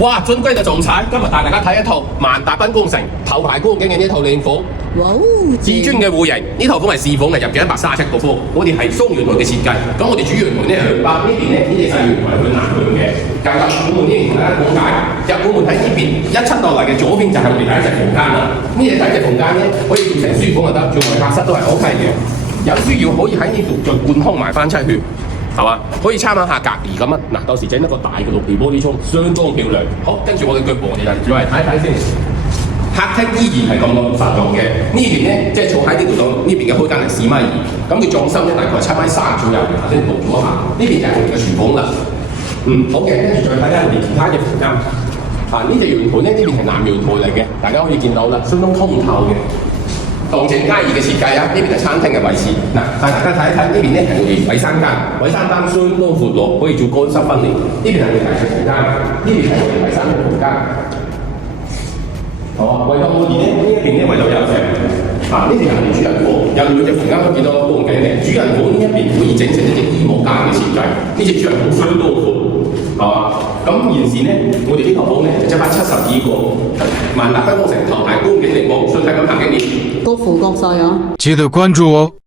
哇！尊貴嘅總裁，今日帶大家睇一套萬達賓工城頭排觀景嘅呢套靚房。哇！至尊嘅戶型，呢套房係試房嘅，入境137個方。我哋係雙陽台嘅設計，咁我哋主陽台咧係向北，呢邊咧呢隻細陽台係向南向嘅。入虎門呢邊同大家講解，入虎門喺呢邊一出落嚟嘅左邊就係我哋第一隻房間啦。呢隻第一隻房間咧可以做成書房就得，做埋客室都係 OK 嘅。有需要可以喺呢度再貫通埋翻出去。係嘛？可以參考下隔離咁啊！嗱，到時整一個大嘅綠地玻璃窗，相當漂亮。好，跟住我嘅腳步，我哋就再嚟睇睇先。客廳依然係咁多實用嘅，呢邊咧即係坐喺呢度度，呢邊嘅開間係4.2米，咁佢裝修咧大概係7.3米左右。頭先報咗一下，呢邊就係我哋嘅廚房啦。好嘅，跟住再睇睇我哋其他嘅房間。呢隻陽台咧，呢邊係南陽台嚟嘅，大家可以見到啦，相當通透嘅。動靜皆宜嘅設計啊！呢邊係餐廳嘅位置。嗱，帶大家睇一睇，呢邊咧係我哋衞生間，衞生間相當闊落，可以做乾濕分離。呢邊係我哋大食房間，呢邊係我哋衞生嘅房間。好啊，為到我哋咧，呢一邊咧為到有隻呢邊係我哋主人房，有兩隻房間都見到光景嘅。主人房呢一邊可以整成一隻衣帽間嘅設計，呢隻主人房相當闊，係嘛？咁現時咧，我哋呢套房咧就172個萬達賓工城頭排觀景靚房，信貸咁行經驗。高富國際啊！记得关注哦。